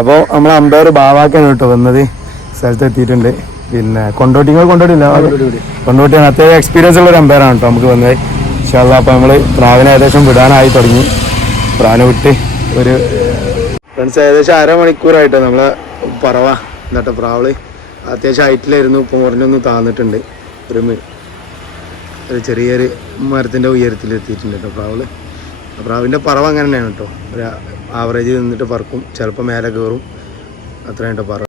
അപ്പോൾ നമ്മൾ അമ്പയർ ബാവാക്കാണ് കേട്ടോ വന്നത്. സ്ഥലത്ത് എത്തിയിട്ടുണ്ട് പിന്നെ കൊണ്ടോട്ടിങ്ങൾ കൊണ്ടോട്ടില്ല കൊണ്ടോട്ടിയാണ്. അത്യാവശ്യം എക്സ്പീരിയൻസ് ഉള്ള ഒരു അമ്പയറാണ് കേട്ടോ നമുക്ക് വന്നത്. ഇൻഷാല്ല അപ്പോൾ നമ്മൾ പ്രാവിനെ ഏകദേശം വിടാനായി തുടങ്ങി. പ്രാവിനെ വിട്ട് ഒരു ഫ്രണ്ട്സ് ഏകദേശം അരമണിക്കൂറായിട്ട് നമ്മളെ പറവ എന്നിട്ട് പ്രാവൾ. അത്യാവശ്യം ഹൈറ്റിലായിരുന്നു ഇപ്പം കുറഞ്ഞൊന്ന് താന്നിട്ടുണ്ട്. ഒരു ഒരു ചെറിയൊരു മരത്തിന്റെ ഉയരത്തിൽ എത്തിയിട്ടുണ്ട് കേട്ടോ പ്രാവൾ. പ്രാവിന്റെ പറവ അങ്ങനെ തന്നെയാണ് കേട്ടോ. ഒരു ആവറേജ് നിന്നിട്ട് പറക്കും. ചിലപ്പോൾ മേലെ കയറും അത്രയും കേട്ടോ പറ.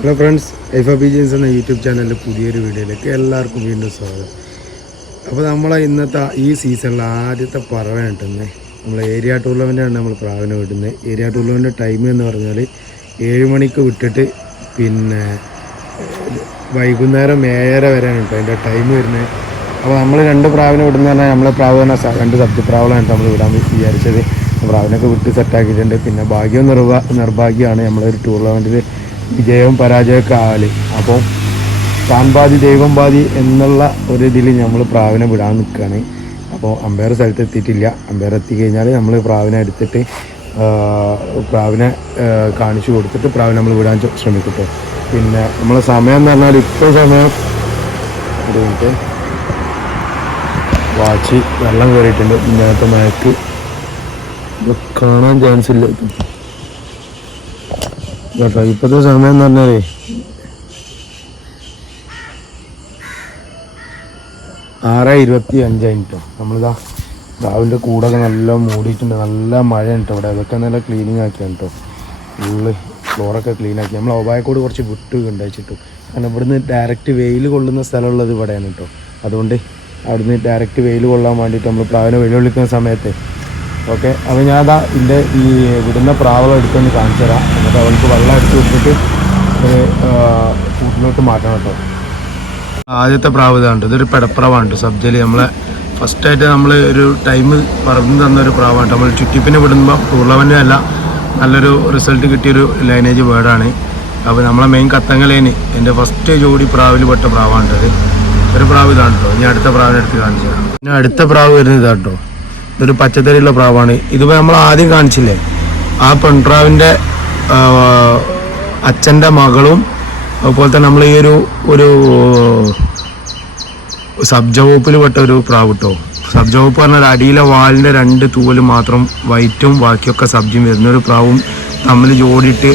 Hello friends F B jeans എന്ന യൂട്യൂബ് ചാനലിന്റെ പുതിയൊരു വീഡിയോയിലേക്ക് എല്ലാവർക്കും വീണ്ടും സ്വാഗതം. അപ്പോൾ നമ്മളെ ഇന്നത്തെ ഈ സീസണിൽ ആദ്യത്തെ പറവയാണ് കിട്ടുന്നത് നമ്മൾ ഏരിയ ടൂർണമെന്റാണ് നമ്മൾ പ്രാവിനെ വിടുന്നത് ഏരിയ ടൂർണമെന്റ് ടൈം എന്ന് പറഞ്ഞാൽ ഏഴ് മണിക്ക് വിട്ടിട്ട് പിന്നെ വൈകുന്നേരം ഏഴര വരെയാണ് കേട്ടോ അതിന്റെ ടൈം വരുന്നത് അപ്പോൾ നമ്മൾ രണ്ട് പ്രാവിനെ വിടുന്ന പറഞ്ഞാൽ നമ്മളെ പ്രാവ് തന്നെ രണ്ട് സബ്ജക്ട് പ്രാവളായിട്ട് നമ്മൾ വിടാൻ വിചാരിച്ചത്. പ്രാവിനൊക്കെ വിട്ട് സെറ്റാക്കിയിട്ടുണ്ട് പിന്നെ ഭാഗ്യവും നിർഭാ നിർഭാഗ്യമാണ് നമ്മളൊരു ടൂർണമെന്റിൽ വിജയവും പരാജയമൊക്കെ ആവൽ. അപ്പോൾ താൻ ബാധി ദൈവം പാതി എന്നുള്ള ഒരു ഇതിൽ നമ്മൾ പ്രാവിനെ വിടാൻ നിൽക്കുകയാണ് അപ്പോൾ അമ്പയർ സ്ഥലത്ത് എത്തിയിട്ടില്ല അമ്പയർ എത്തിക്കഴിഞ്ഞാൽ നമ്മൾ പ്രാവിനെ എടുത്തിട്ട് പ്രാവിനെ കാണിച്ചു കൊടുത്തിട്ട് പ്രാവിനെ നമ്മൾ വിടാൻ ശ്രമിക്കട്ടെ ശ്രമിക്കും പിന്നെ നമ്മളെ സമയം എന്ന് പറഞ്ഞാൽ ഇപ്പോൾ സമയം ഒരു വാച്ച് വെള്ളം കയറിയിട്ടുണ്ട് ഇന്നത്തെ മയക്ക്. കാണാൻ ചാൻസ് ഇല്ല. കേട്ടോ ഇപ്പോഴത്തെ സമയം എന്ന് പറഞ്ഞാലേ. ആറ് ഇരുപത്തി അഞ്ചായി കേട്ടോ നമ്മളിതാ രാവിലെ കൂടൊക്കെ നല്ല മൂടിയിട്ടുണ്ട്. നല്ല മഴയാണ് കേട്ടോ ഇവിടെ. അതൊക്കെ നല്ല ക്ലീനിങ് ആക്കിയാണ് കേട്ടോ ഫുള്ള് ഫ്ലോറൊക്കെ ക്ലീൻ ആക്കി. നമ്മൾ ഒബായക്കോട് കുറച്ച് വിട്ട് കണ്ടയച്ചിട്ടു കാരണം ഇവിടുന്ന് ഡയറക്റ്റ് വെയിൽ കൊള്ളുന്ന സ്ഥലമുള്ളത് ഇവിടെയാണ് കേട്ടോ അതുകൊണ്ട് അവിടുന്ന് ഡയറക്റ്റ് വെയിൽ കൊള്ളാൻ വേണ്ടിയിട്ട് നമ്മൾ പ്രാവിനെ വെല്ലുവിളിക്കുന്ന സമയത്ത്. ഓക്കെ അപ്പോൾ ഞാൻ അതാ ഇതിന്റെ ഈ വിടുന്ന പ്രാവളം എടുത്തൊന്ന് കാണിച്ചു തരാം. എന്നിട്ട് അവൾക്ക് വെള്ളം എടുത്ത് കൊടുത്തിട്ട് കൂട്ടിലോട്ട് മാറ്റണം കേട്ടോ. ആദ്യത്തെ പ്രാവ് ഇതാണ്ട്. ഇതൊരു പെടപ്രാവാണ് സബ്ജലി നമ്മളെ ഫസ്റ്റായിട്ട് നമ്മൾ ഒരു ടൈം പറഞ്ഞു തന്ന ഒരു പ്രാവാണ് നമ്മൾ ചുറ്റിപ്പിനെ വിടുമ്പോൾ ടൂർണമെന്റ് അല്ല നല്ലൊരു റിസൾട്ട് കിട്ടിയൊരു ലൈനേജ് വേർഡാണ് അപ്പോൾ നമ്മളെ മെയിൻ കത്തങ്ങലേന് എന്റെ ഫസ്റ്റ് ജോഡി പ്രാവിൽ പെട്ട പ്രാവാണ് പ്രാവ് ഇതാണ് കേട്ടോ ഇനി അടുത്ത പ്രാവിനെ എടുത്ത് കാണിച്ചു ഇനി അടുത്ത പ്രാവ് വരുന്നത് ഇതാണ് കേട്ടോ ഇതൊരു പച്ചത്തറിയുള്ള പ്രാവാണ്. ഇതിപ്പോൾ നമ്മൾ ആദ്യം കാണിച്ചില്ലേ? ആ പെൺപ്രാവിന്റെ അച്ഛന്റെ മകളും അതുപോലെ തന്നെ നമ്മൾ ഈ ഒരു ഒരു സബ്ജ വകുപ്പിൽ പെട്ട ഒരു പ്രാവ് കേട്ടോ സബ്ജ വകുപ്പ് പറഞ്ഞാൽ അടിയിലെ വാലിന്റെ രണ്ട് തൂവൽ മാത്രം വൈറ്റും ബാക്കിയൊക്കെ സബ്ജിയും വരുന്ന ഒരു പ്രാവും തമ്മിൽ ജോടിയിട്ട്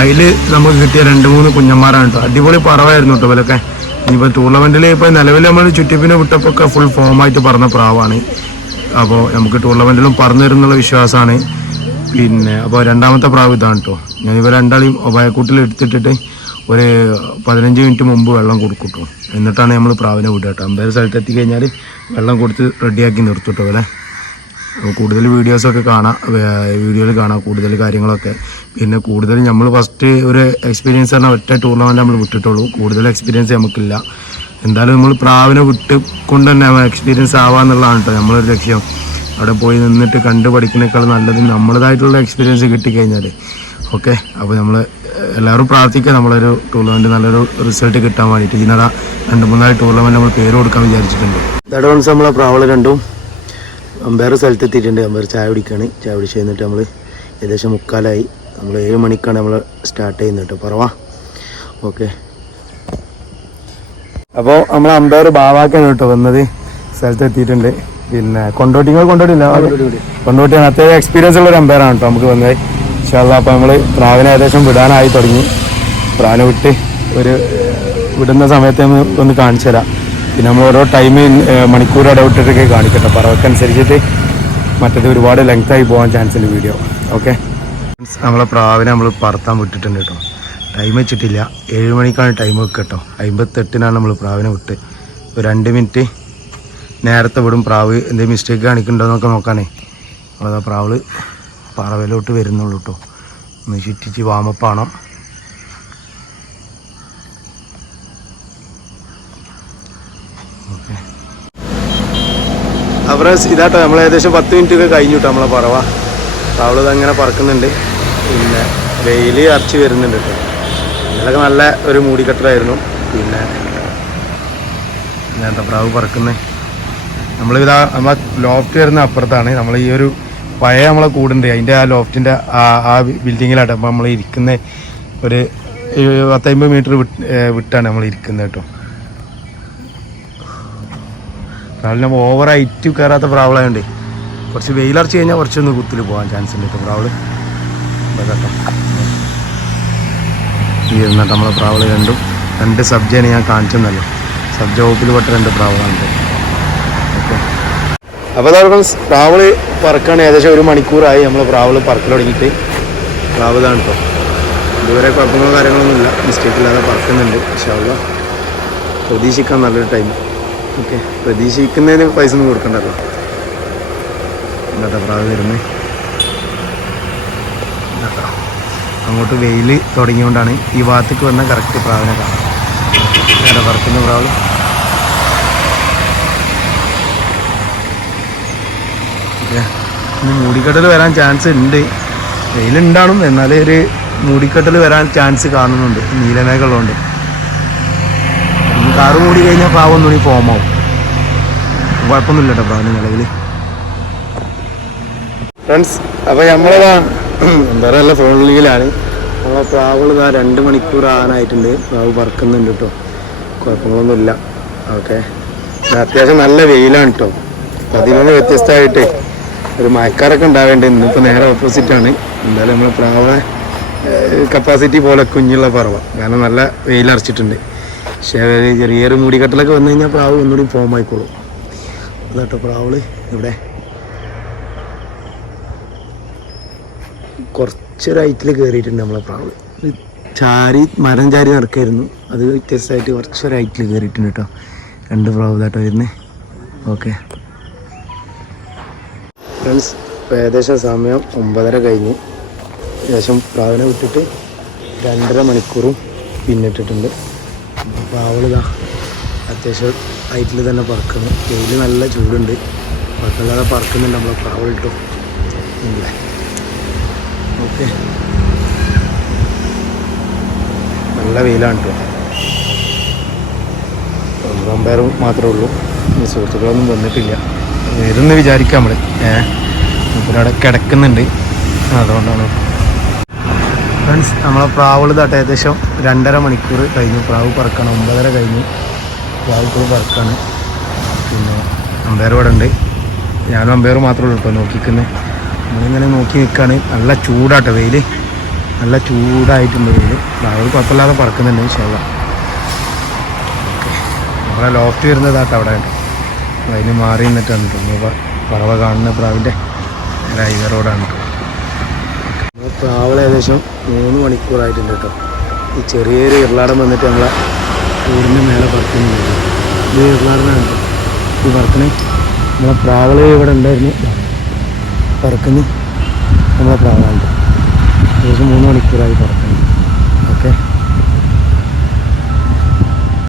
അതിൽ നമുക്ക് കിട്ടിയ രണ്ട് മൂന്ന് കുഞ്ഞന്മാരാണ് കേട്ടോ അടിപൊളി പറവായിരുന്നു കേട്ടോ ഇവരൊക്കെ. ഇനിയിപ്പോൾ ടൂർണമെന്റിൽ ഇപ്പോൾ നിലവിൽ നമ്മൾ ചുറ്റിപ്പിനെ വിട്ടപ്പോൾ ഫുൾ ഫോമായിട്ട് പറഞ്ഞ പ്രാവാണ്. അപ്പോൾ നമുക്ക് ടൂർണമെന്റിലും പറഞ്ഞു തരുന്നുള്ള വിശ്വാസമാണ് പിന്നെ അപ്പോൾ രണ്ടാമത്തെ പ്രാവ് ഇതാണ് കേട്ടോ ഞാൻ ഇവ രണ്ടാളെയും ഒബായക്കൂട്ടിൽ എടുത്തിട്ടിട്ട് ഒരു പതിനഞ്ച് മിനിറ്റ് മുമ്പ് വെള്ളം കൊടുക്കും എന്നിട്ടാണ് നമ്മൾ പ്രാവിനെ വിടുക കേട്ടോ അമ്പത് സ്ഥലത്ത് എത്തിക്കഴിഞ്ഞാൽ വെള്ളം കൊടുത്ത് റെഡിയാക്കി നിർത്തും കേട്ടോ അല്ലേ കൂടുതൽ വീഡിയോസൊക്കെ കാണാം വീഡിയോയിൽ കാണാം കൂടുതൽ കാര്യങ്ങളൊക്കെ. പിന്നെ കൂടുതൽ നമ്മൾ ഫസ്റ്റ് ഒരു എക്സ്പീരിയൻസ് പറഞ്ഞാൽ ഒറ്റ ടൂർണമെന്റ് നമ്മൾ വിട്ടിട്ടുള്ളൂ. കൂടുതൽ എക്സ്പീരിയൻസ് നമുക്കില്ല. എന്തായാലും നമ്മൾ പ്രാവിനെ വിട്ട് കൊണ്ട് തന്നെ എക്സ്പീരിയൻസ് ആവാന്നുള്ളതാണ് കേട്ടോ നമ്മളൊരു ലക്ഷ്യം. അവിടെ പോയി നിന്നിട്ട് കണ്ടു പഠിക്കുന്നേക്കാൾ നല്ലത് നമ്മളതായിട്ടുള്ള എക്സ്പീരിയൻസ് കിട്ടിക്കഴിഞ്ഞാൽ ഓക്കെ? അപ്പോൾ നമ്മൾ എല്ലാവരും പ്രാർത്ഥിക്കുക നമ്മളൊരു ടൂർണമെന്റ് നല്ലൊരു റിസൾട്ട് കിട്ടാൻ വേണ്ടിയിട്ട്. ഇതിനടാ രണ്ട് മൂന്നാൽ ടൂർണമെന്റ് നമ്മൾ പേര് കൊടുക്കാൻ വിചാരിച്ചിട്ടുണ്ട്. അഡ്വാൻസ് നമ്മളെ പ്രാവൾ രണ്ടും അമ്പയർ സ്ഥലത്ത് എത്തിയിട്ടുണ്ട് അമ്പയർ ചായ കുടിക്കുകയാണ് ചായ കുടിച്ച് കഴിഞ്ഞിട്ട് നമ്മൾ ഏകദേശം മുക്കാലായി. നമ്മൾ ഏഴ് മണിക്കാണ് നമ്മൾ സ്റ്റാർട്ട് ചെയ്യുന്നത് കേട്ടോ പറവാ ഓക്കെ. അപ്പോൾ നമ്മൾ അമ്പയർ ബാവാക്കാണ് കേട്ടോ വന്നത്. സ്ഥലത്ത് എത്തിയിട്ടുണ്ട് പിന്നെ കൊണ്ടോട്ടിങ്ങൾ കൊണ്ടോട്ടില്ല കൊണ്ടോട്ടിയാണ് അത്യാവശ്യം എക്സ്പീരിയൻസ് ഉള്ള ഒരു അമ്പയറാണ് കേട്ടോ നമുക്ക് വന്നത്. ഇൻഷാല്ല അപ്പോൾ നമ്മൾ പ്രാവിനെ ഏകദേശം വിടാനായി തുടങ്ങി. പ്രാവിനെ വിട്ട് ഒരു വിടുന്ന സമയത്ത് ഒന്ന് കാണിച്ചു തരാം. പിന്നെ നമ്മൾ ഓരോ ടൈം മണിക്കൂർ ഇടവിട്ടിട്ടൊക്കെ കാണിക്കട്ടെ പറവക്കനുസരിച്ചിട്ട് മറ്റേത് ഒരുപാട് ആയി പോകാൻ ചാൻസ് ഉണ്ട് വീഡിയോ ഓക്കെ നമ്മളെ പ്രാവിനെ നമ്മൾ പറത്താൻ വിട്ടിട്ടുണ്ട് കേട്ടോ ടൈം വെച്ചിട്ടില്ല. ഏഴ് മണിക്കാണ് ടൈം വെക്കുക കേട്ടോ അമ്പത്തെട്ടിനാണ് നമ്മൾ പ്രാവിനെ വിട്ട്. ഒരു രണ്ട് മിനിറ്റ് നേരത്തെ വിടും. പ്രാവ് എന്തെങ്കിലും മിസ്റ്റേക്ക് കാണിക്കുന്നുണ്ടോയെന്നൊക്കെ നോക്കാനേ. നമ്മളതാ പ്രാവ് പറവയിലോട്ട് വരുന്നുള്ളൂ കേട്ടോ ഒന്ന് ചുറ്റിച്ച് വാമപ്പാണോ അപ്പോൾ ഇതാട്ടോ നമ്മൾ ഏകദേശം പത്ത് മിനിറ്റ് ഒക്കെ കഴിഞ്ഞു കേട്ടോ നമ്മളെ പറവ പ്രാവൾ അങ്ങനെ പറക്കുന്നുണ്ട്. പിന്നെ വെയിൽ അരച്ച് വരുന്നുണ്ട് കേട്ടോ. ഇന്നലൊക്കെ നല്ല ഒരു മൂടിക്കെട്ടലായിരുന്നു. പിന്നെ എന്താ പ്രാവ് പറക്കുന്നേ? നമ്മളിതാ നമ്മളെ ലോഫ്റ്റ് വരുന്ന അപ്പുറത്താണ്. നമ്മൾ ഈ ഒരു പഴയ നമ്മളെ കൂടുണ്ട്. അതിന്റെ ആ ലോഫ്റ്റിന്റെ ആ ആ ബിൽഡിങ്ങിലാണ് നമ്മൾ ഇരിക്കുന്ന ഒരു പത്തമ്പത് മീറ്റർ വിട്ട് വിട്ടാണ് നമ്മൾ ഇരിക്കുന്നത് കേട്ടോ. പ്രാവിൽ നമ്മൾ ഓവർ ഹൈറ്റ് കയറാത്ത പ്രാവളായതുകൊണ്ട് കുറച്ച് വെയിലർച്ച് കഴിഞ്ഞാൽ കുറച്ചൊന്ന് കുത്തിൽ പോകാൻ ചാൻസ് ഉണ്ട് കേട്ടോ പ്രാവൾ കേട്ടോ. ഇരുന്നിട്ട് നമ്മളെ പ്രാവൾ രണ്ടും രണ്ട് സബ്ജയാണ് ഞാൻ കാണിച്ചെന്നല്ലോ. സബ്ജ വകുപ്പിൽ പെട്ട രണ്ട് പ്രാവളാണ് ഓക്കെ. അപ്പോൾ അതാണ് പ്രാവൾ പറക്കാണ് ഏകദേശം ഒരു മണിക്കൂറായി നമ്മൾ പ്രാവൾ പറക്കൽ തുടങ്ങിയിട്ട്. പ്രാവ് ഇതാണ് കേട്ടോ ഇതുവരെ കുഴപ്പങ്ങളോ കാര്യങ്ങളൊന്നും ഇല്ല മിസ്റ്റേക്ക് ഇല്ലാതെ പറക്കുന്നുണ്ട് പക്ഷേ അവിടെ പ്രതീക്ഷിക്കാൻ നല്ലൊരു ടൈം ഓക്കെ. പ്രതീക്ഷിക്കുന്നതിന് പൈസ ഒന്നും കൊടുക്കണ്ടല്ലോ. എന്താ പ്രാവ് വരുന്നത്. അങ്ങോട്ട് വെയിൽ തുടങ്ങിയോണ്ടാണ് ഈ ഭാഗത്തേക്ക് വന്ന കറക്റ്റ് പ്രാവിനെ കാണാം ഇവിടെ പറക്കുന്ന പ്രാവ്. ഇനി മൂടിക്കെട്ടൽ വരാൻ ചാൻസ് ഉണ്ട്. വെയിലുണ്ടാണും എന്നാലേ ഒരു മൂടിക്കെട്ടൽ വരാൻ ചാൻസ് കാണുന്നുണ്ട്. ഇനി കാറ് മൂടി കഴിഞ്ഞാൽ പ്രാവ് ഫോം ആവും. കുഴപ്പമൊന്നുമില്ല കേട്ടോ പ്രാവിന് നിലവിൽ ഫ്രണ്ട്സ് അപ്പോൾ നമ്മളതാ എന്താ പറയുക ഫോണിലാണ് നമ്മളെ പ്രാവുകൾ ഇതാ രണ്ട് മണിക്കൂർ ആകാനായിട്ടുണ്ട് പ്രാവ് പറക്കുന്നുണ്ട് കേട്ടോ കുഴപ്പങ്ങളൊന്നുമില്ല. ഓക്കെ അത്യാവശ്യം നല്ല വെയിലാണ് കേട്ടോ അതിനൊന്ന് വ്യത്യസ്തമായിട്ട് ഒരു മഴക്കാരൊക്കെ ഉണ്ടാവേണ്ടത് ഇന്നിപ്പോൾ നേരെ ഓപ്പോസിറ്റാണ് എന്തായാലും നമ്മൾ പ്രാവ കപ്പാസിറ്റി പോലെ കുഞ്ഞുള്ള പറവ. കാരണം നല്ല വെയിലറച്ചിട്ടുണ്ട് പക്ഷേ ചെറിയൊരു മൂടിക്കെട്ടലൊക്കെ വന്നു കഴിഞ്ഞാൽ പ്രാവ് ഒന്നുകൂടി ഫോം ആയിക്കോളും. അതാട്ടോ പ്രാവൾ ഇവിടെ. കുറച്ചൊരു ഹൈറ്റിൽ കയറിയിട്ടുണ്ട് നമ്മളെ പ്രാവ്. ചാരി മരം ചാരി നടക്കായിരുന്നു. അത് വ്യത്യസ്തമായിട്ട് കുറച്ചൊരു ഹൈറ്റിൽ കയറിയിട്ടുണ്ട് കേട്ടോ. രണ്ട് പ്രാവ് ഇതാട്ടോ വരുന്നത് ഓക്കെ. ഫ്രണ്ട്സ് ഏകദേശം സമയം ഒമ്പതര കഴിഞ്ഞ്. ഏകദേശം പ്രാവിനെ വിട്ടിട്ട് രണ്ടര മണിക്കൂറും പിന്നിട്ടിട്ടുണ്ട്. പ്രാവളിതാ അത്യാവശ്യം ഹൈറ്റിൽ തന്നെ പറക്കുന്നു. വെയിൽ നല്ല ചൂടുണ്ട്. കുഴപ്പമില്ലാതെ പറക്കുന്നുണ്ട് നമ്മളെ പ്രാവളിട്ടോ ഇല്ലേ? ഓക്കെ. നല്ല വെയിലാണ് കേട്ടോ അമ്പയർ മാത്രമേ ഉള്ളൂ. സുഹൃത്തുക്കളൊന്നും വന്നിട്ടില്ല. വരുമെന്ന് വിചാരിക്കാം നമ്മൾ ഏഹ് ഇവരവിടെ കിടക്കുന്നുണ്ട്. അതുകൊണ്ടാണ് ഫ്രണ്ട്സ് നമ്മളെ പ്രാവൾ തട്ട ഏകദേശം രണ്ടര മണിക്കൂർ കഴിഞ്ഞു. പ്രാവ് പറക്കണം ഒമ്പതര കഴിഞ്ഞു. പ്രാവ് ഇപ്പോൾ പറക്കാണ്. പിന്നെ അമ്പയർ ഇവിടെ ഉണ്ട്. ഞാനും അമ്പയർ മാത്രമേ ഉള്ളൂ ഇപ്പോൾ നോക്കിക്കുന്നത് നമ്മളിങ്ങനെ നോക്കി നിൽക്കുകയാണ് നല്ല ചൂടാട്ടോ വെയിൽ നല്ല ചൂടായിട്ടുണ്ട് വെയിൽ പ്രാവ് കുഴപ്പമില്ലാതെ പറക്കുന്നുണ്ട് ഇൻഷാല്ല നമ്മളെ ലോഫ്റ്റ് വരുന്നതാട്ടോ അവിടെ. അതിന് മാറി നിന്നിട്ടാണ്. തോന്നുന്നു പറവ കാണുന്ന പ്രാവിന്റെ ഹൈവേ റോഡാണ്. കേട്ടോ നമ്മൾ പ്രാവൾ ഏകദേശം മൂന്ന് മണിക്കൂറായിട്ടുണ്ട് കേട്ടോ. ഈ ചെറിയൊരു ഇർലാടം വന്നിട്ട് നമ്മളെ ഊരിന്റെ മേലെ പറക്കുന്നുണ്ട് ഈ ഇർലാടനാണ് കേട്ടോ. ഈ പറക്കണേ. നമ്മളെ പ്രാവൾ ഇവിടെ ഉണ്ടായിരുന്നു. പറക്കുന്നു. നമ്മളെ പ്രാവളുണ്ട് ഏകദേശം മൂന്ന് മണിക്കൂറായി പറക്കുന്നു. ഓക്കെ.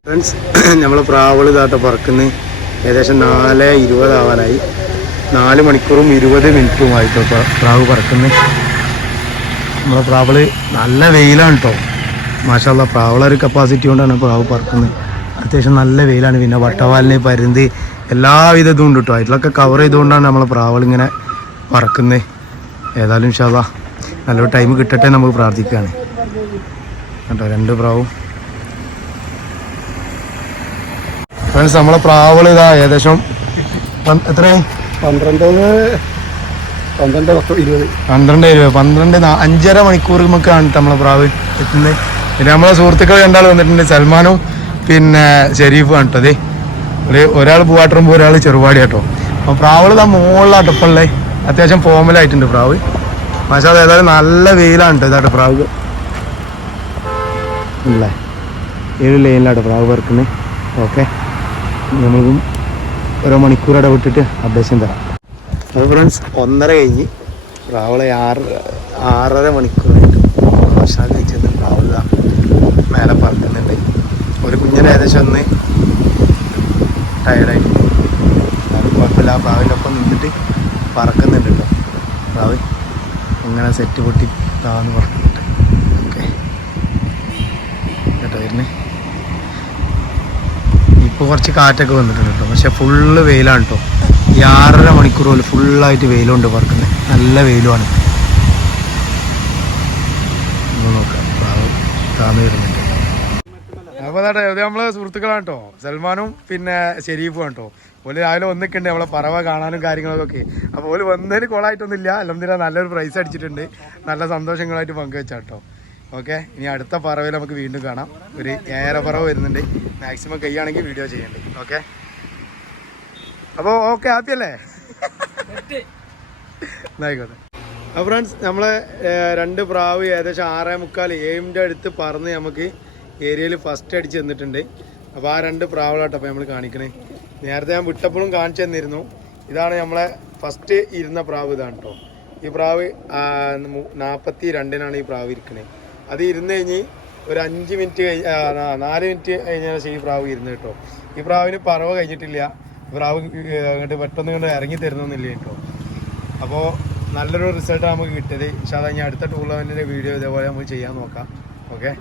ഫ്രണ്ട്സ് നമ്മൾ പ്രാവൾ ഇതാട്ടോ പറക്കുന്ന. ഏകദേശം നാല് ഇരുപതാവാനായി. നാല് മണിക്കൂറും ഇരുപത് മിനിറ്റുമായിട്ടോ പ്ര- പ്രാവ് പറക്കുന്നത് നമ്മളെ പ്രാവൾ നല്ല വെയിലാണ് കേട്ടോ മാഷാല്ല പ്രാവള ഒരു കപ്പാസിറ്റി കൊണ്ടാണ് പ്രാവ് പറക്കുന്നത്. അത്യാവശ്യം നല്ല വെയിലാണ്. പിന്നെ വട്ടവാലിനെ പരുന്തി എല്ലാവിധ ഇതും ഉണ്ട് കേട്ടോ അതിലൊക്കെ കവർ ചെയ്തുകൊണ്ടാണ് നമ്മളെ പ്രാവൾ ഇങ്ങനെ പറക്കുന്നത്. ഏതായാലും ഷാദ നല്ല ടൈം കിട്ടട്ടെ നമ്മൾ പ്രാർത്ഥിക്കുകയാണ്. കേട്ടോ രണ്ട് പ്രാവും. ഫ്രണ്ട്സ് നമ്മളെ പ്രാവൾ ഇതാ ഏകദേശം എത്ര പന്ത്രണ്ട് പന്ത്രണ്ട് ഇരുപത്. പന്ത്രണ്ട് അഞ്ചര മണിക്കൂർ നമുക്കാണ് കാണിട്ട് നമ്മളെ പ്രാവ് എത്തുന്നത് പിന്നെ നമ്മളെ സുഹൃത്തുക്കൾ രണ്ടാൾ വന്നിട്ടുണ്ട്. സൽമാനും പിന്നെ ഷെരീഫും ആണ് കേട്ടോ ഒരു ഒരാൾ പൂവാട്ടുമ്പോ ഒരാൾ ചെറുപാടി കേട്ടോ അപ്പോൾ പ്രാവൾ ഇതാ മുകളിലാട്ടോ ഇപ്പം അത്യാവശ്യം ഫോമലായിട്ടുണ്ട് പ്രാവ്. പക്ഷേ അത് ഏതായാലും നല്ല വെയിലാണ് കേട്ടോ പ്രാവ്. അല്ലേ ഏഴ് ലൈനിലാട്ടോ പ്രാവ് പേർക്കുന്നത് ഓക്കെ നമ്മൾക്കും ഓരോ മണിക്കൂർ ഇടവിട്ടിട്ട് അപ്ഡേഷൻ തരാം. ഫ്രണ്ട്സ് ഒന്നര കഴിഞ്ഞ് രാവിലെ ആറ് ആറര മണിക്കൂറായിട്ട് ഭക്ഷണം കഴിച്ചത് രാവിലെ മേലെ പറക്കുന്നുണ്ട്. ഒരു കുഞ്ഞിനെ ഏകദേശം ഒന്ന് എന്നാലും കുഴപ്പമില്ല ആ പ്രാവിന്റെ ഒപ്പം നിന്നിട്ട് പറക്കുന്നുണ്ട് കേട്ടോ. പ്രാവ് അങ്ങനെ സെറ്റ് പൊട്ടി താന്ന് പറക്കുന്നുണ്ട്. ഓക്കെ. കേട്ടോ വരുന്നേ. ഇപ്പോൾ കുറച്ച് കാറ്റൊക്കെ വന്നിട്ടുണ്ട് കേട്ടോ. പക്ഷെ ഫുള്ള് വെയിലാണ് കേട്ടോ. ഈ ആറര മണിക്കൂർ പോലെ ഫുള്ളായിട്ട് വെയിലുണ്ട് പറക്കുന്നത് നല്ല വെയിലുമാണ്. നോക്കാം. താന്ന് സുഹൃത്തുക്കളാണ് കേട്ടോ സൽമാനും പിന്നെ ഷെരീഫും ആണ് കേട്ടോ ഓൽ രാവിലെ വന്നിട്ടുണ്ട് നമ്മളെ പറവ കാണാനും കാര്യങ്ങളൊക്കെ. അപ്പോൾ ഓൽ വന്നതിന് കോളായിട്ടൊന്നുമില്ല. അല്ലെങ്കിൽ നല്ലൊരു പ്രൈസ് അടിച്ചിട്ടുണ്ട്. നല്ല സന്തോഷങ്ങളായിട്ട് പങ്കുവെച്ചാട്ടോ ഓക്കെ? ഇനി അടുത്ത പറവയിൽ നമുക്ക് വീണ്ടും കാണാം. ഒരു ഏറെ പറവ് വരുന്നുണ്ട്. മാക്സിമം കഴിയുകയാണെങ്കിൽ വീഡിയോ ചെയ്യണ്ടേ. ഓക്കെ? അപ്പോൾ ഓക്കെ ഹാപ്പി അല്ലേ? എന്നായിക്കോട്ടെ അപ്പോൾ ഫ്രണ്ട്സ് നമ്മളെ രണ്ട് പ്രാവ് ഏകദേശം ആറേ മുക്കാൽ ഏഴിന്റെ അടുത്ത് പറന്ന് നമുക്ക് ഏരിയയിൽ ഫസ്റ്റ് അടിച്ച് തന്നിട്ടുണ്ട് അപ്പോൾ ആ രണ്ട് പ്രാവുകളാട്ടോ അപ്പോൾ നമ്മൾ കാണിക്കണേ. നേരത്തെ ഞാൻ വിട്ടപ്പോഴും കാണിച്ചു തന്നിരുന്നു. ഇതാണ് നമ്മളെ ഫസ്റ്റ് ഇരുന്ന പ്രാവ് ഇതാണ് കേട്ടോ ഈ പ്രാവ് നാൽപ്പത്തി രണ്ടിനാണ് ഈ പ്രാവ് ഇരിക്കണേ. അത് ഇരുന്ന് കഴിഞ്ഞ് ഒരു അഞ്ച് മിനിറ്റ് കഴിഞ്ഞ നാല് മിനിറ്റ് കഴിഞ്ഞാൽ ഈ പ്രാവ് ഇരുന്ന് കേട്ടോ ഈ പ്രാവിന് പറവ് കഴിഞ്ഞിട്ടില്ല. പ്രാവ് അങ്ങോട്ട് പെട്ടെന്ന് കണ്ട് ഇറങ്ങി തരുന്നൊന്നുമില്ല കേട്ടോ. അപ്പോൾ നല്ലൊരു റിസൾട്ടാണ് നമുക്ക് കിട്ടിയത്. പക്ഷേ അത് ഇനി അടുത്ത ടൂർണമെന്റിന്റെ വീഡിയോ ഇതേപോലെ നമുക്ക് ചെയ്യാൻ നോക്കാം. ഓക്കെ